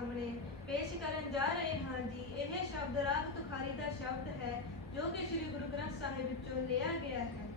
ਸਾਹਮਣੇ ਪੇਸ਼ ਕਰਨ ਜਾ ਰਹੇ ਹਾਂ ਜੀ ਇਹ ਸ਼ਬਦ ਰਾਗ ਤੁਖਾਰੀ ਦਾ ਸ਼ਬਦ ਹੈ ਜੋ ਕਿ ਸ੍ਰੀ ਗੁਰੂ ਗ੍ਰੰਥ ਸਾਹਿਬ ਵਿੱਚੋਂ ਲਿਆ ਗਿਆ ਹੈ